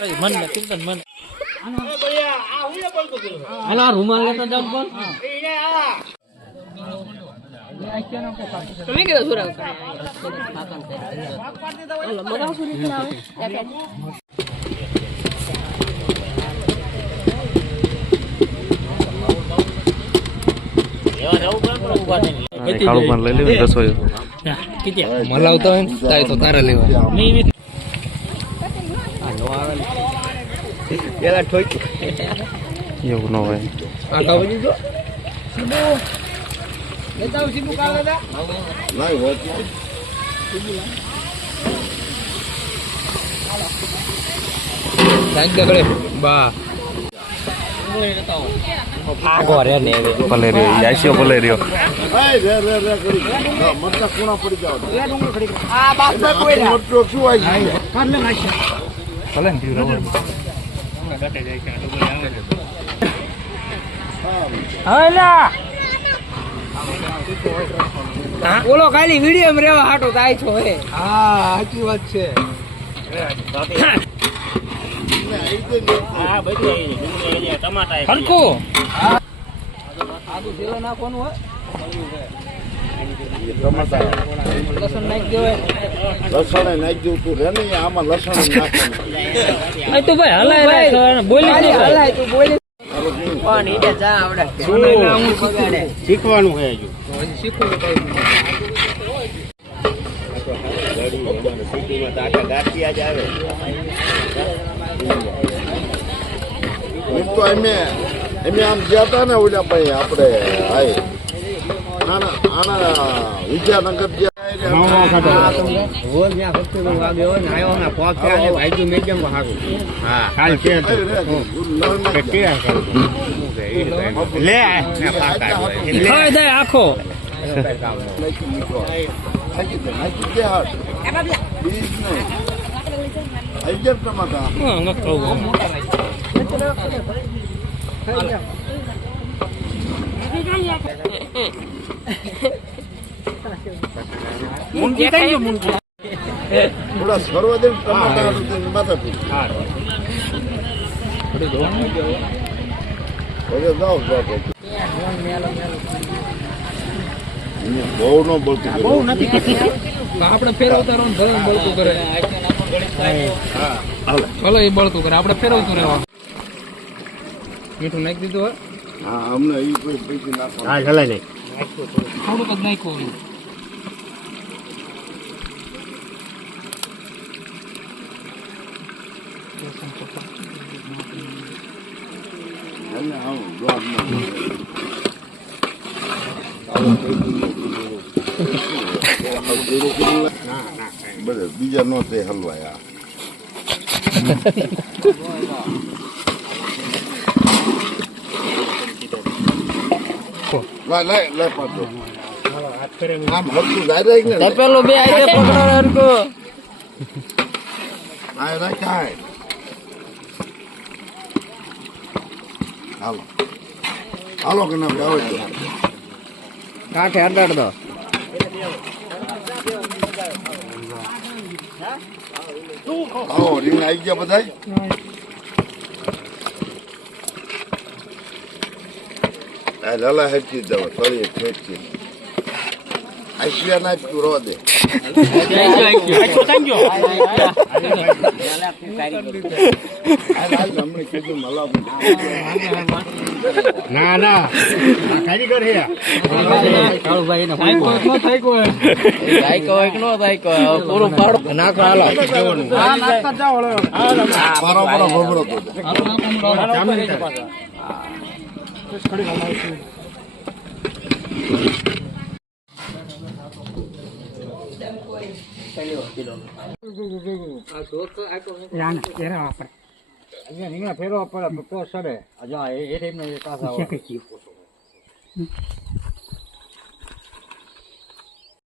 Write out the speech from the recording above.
मन कीर्तन मन हेलो रुमाल लेता जाओ बोल तुम्हें क्या सुरा मगा सुरी खिलावे કાળું પાન લઈ લેવું રસોઈ મલાવતો હોય ને તારે તો તારે લેવા પેલા ઠોક એવું ન હોય આ કાવ દીધો સીબુ લેતા સીબુ કાવ લેતા નહીં હોત સીબુ સાંજ ગળે બા આગોરે ને પલેરિયો યાસ્યો પલેરિયો એ રે કરી મતલબ કોણા પડી જાવ એ ડુંગર ખડી આ બાપ બે કોઈ મોટો શું આવી કાઢ લે નાખ્યા ભલે ને પીરો ગાટે જાય કે ડુંગર આવે હાલા બોલો ખાલી વિડિયો માં રેવા હાટો થાય છો હે હા સાચી વાત છે હા બધી આવી ટમાટા હરકો આદુ સેલો નાખવાનું હોય ટમાટા લસણ નાખી દેવાય લસણ નાખી દઉં તું રે ને આમાં લસણ નાખવાનું આ તો ભાઈ હલાય રાખ બોલી હલાય તું બોલી કોણ ઈડે જા આવડે સોના હું બગાડે શીખવાનું છે હજુ શીખવું કઈ ગાડી અમારે સિટીમાં તો આખા ગાંઠિયા જ આવે તો એમે આમ ગયા ને ઓલા ભાઈ આપણે હાય આના વિદ્યાનગર આખો थोड़ा सर्वदेव टमाटर माथा पी બહુ નો બોલતું બહુ નથી આપણે ફેરવતા રહો બળતું કરે ભલે એ બળતું કરે આપણે ફેરવતું રહેવા મીઠું નાખી દીધું હા અમને એ કોઈ પૈસા નાખો હા ચલાય નહીં થોડુંક જ નાખ્યું બીજા નો તે હલવાયા પેલો બે પકડો હાલો હાલો કે ના આવે કાંઠે અડાડ દો આવો રીંગ આવી ગયા બધા લાલા હેઠી દવા થોડી ઠેકથી આશિયા ના પૂરો દે ના ના કારીગર હે કાળુભાઈ નો પૂરું પાડો નાખો હાલો હા નાખતા જાઓ મારો મારો ભોગડો ફેરવા પડે તો સડે એ ટાઈપ નો